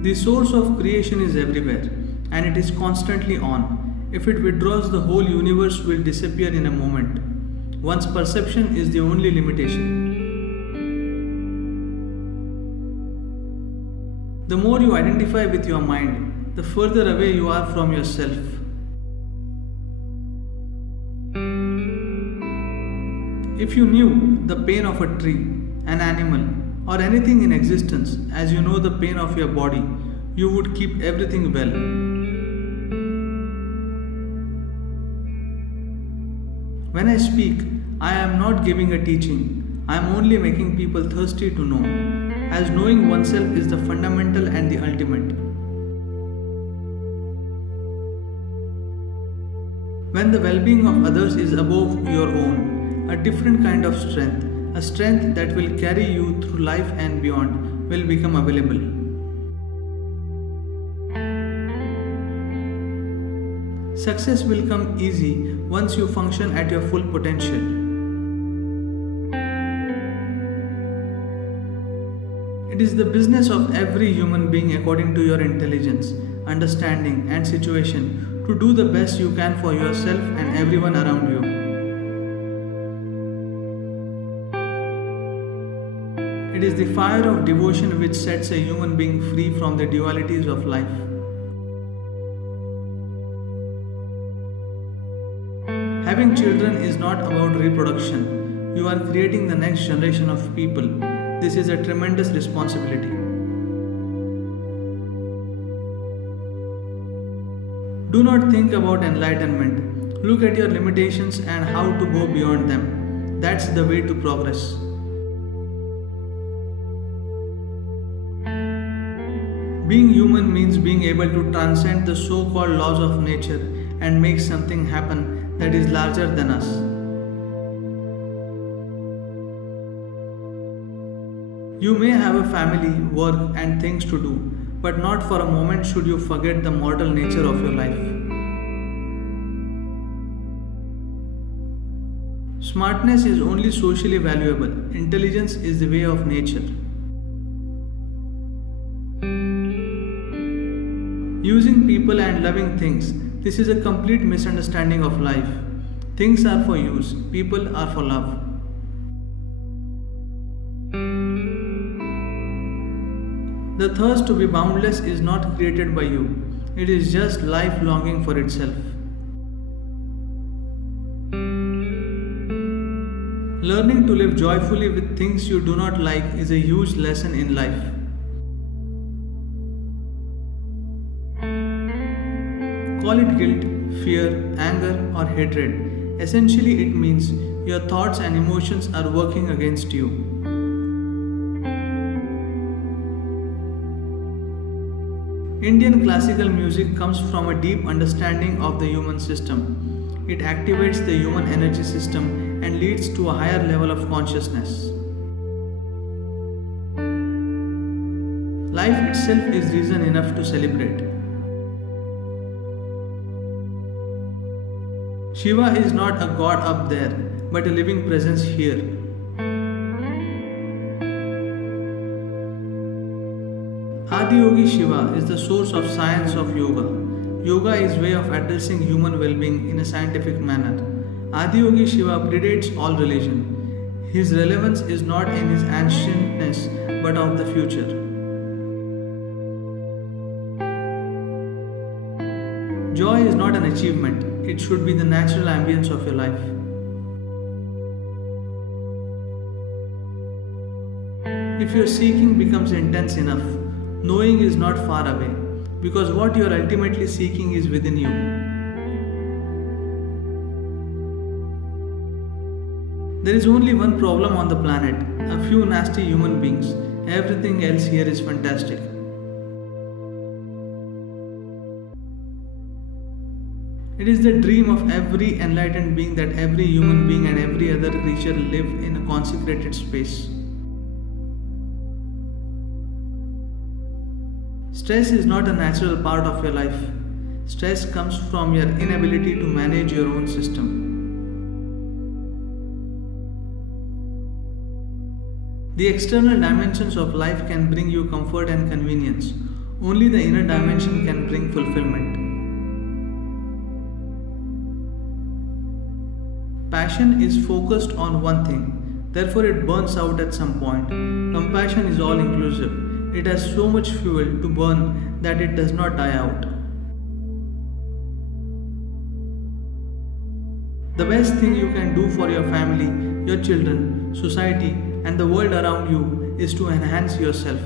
The source of creation is everywhere and it is constantly on. If it withdraws, the whole universe will disappear in a moment. One's perception is the only limitation. The more you identify with your mind, the further away you are from yourself. If you knew the pain of a tree, an animal, or anything in existence as you know the pain of your body, you would keep everything well. When I speak, I am not giving a teaching, I am only making people thirsty to know, as knowing oneself is the fundamental and the ultimate. When the well being of others is above your own, a different kind of strength, a strength that will carry you through life and beyond, will become available. Success will come easy once you function at your full potential. It is the business of every human being according to your intelligence, understanding, and situation to do the best you can for yourself and everyone around you. It is the fire of devotion which sets a human being free from the dualities of life. Having children is not about reproduction. You are creating the next generation of people. This is a tremendous responsibility. Do not think about enlightenment. Look at your limitations and how to go beyond them. That's the way to progress. Being human means being able to transcend the so-called laws of nature and make something happen that is larger than us. You may have a family, work, and things to do, but not for a moment should you forget the mortal nature of your life. Smartness is only socially valuable. Intelligence is the way of nature. Using people and loving things. This is a complete misunderstanding of life. Things are for use, people are for love. The thirst to be boundless is not created by you, it is just life longing for itself. Learning to live joyfully with things you do not like is a huge lesson in life. Call it guilt, fear, anger, or hatred. Essentially, it means your thoughts and emotions are working against you. Indian classical music comes from a deep understanding of the human system. It activates the human energy system and leads to a higher level of consciousness. Life itself is reason enough to celebrate. Shiva is not a god up there, but a living presence here. Adiyogi Shiva is the source of science of yoga. Yoga is way of addressing human well-being in a scientific manner. Adiyogi Shiva predates all religion. His relevance is not in his ancientness, but of the future. Joy is not an achievement. It should be the natural ambience of your life. If your seeking becomes intense enough, knowing is not far away, because what you are ultimately seeking is within you. There is only one problem on the planet, a few nasty human beings. Everything else here is fantastic. It is the dream of every enlightened being that every human being and every other creature live in a consecrated space. Stress is not a natural part of your life. Stress comes from your inability to manage your own system. The external dimensions of life can bring you comfort and convenience. Only the inner dimension can bring fulfillment. Passion is focused on one thing, therefore, it burns out at some point. Compassion is all inclusive. It has so much fuel to burn that it does not die out. The best thing you can do for your family, your children, society, and the world around you is to enhance yourself.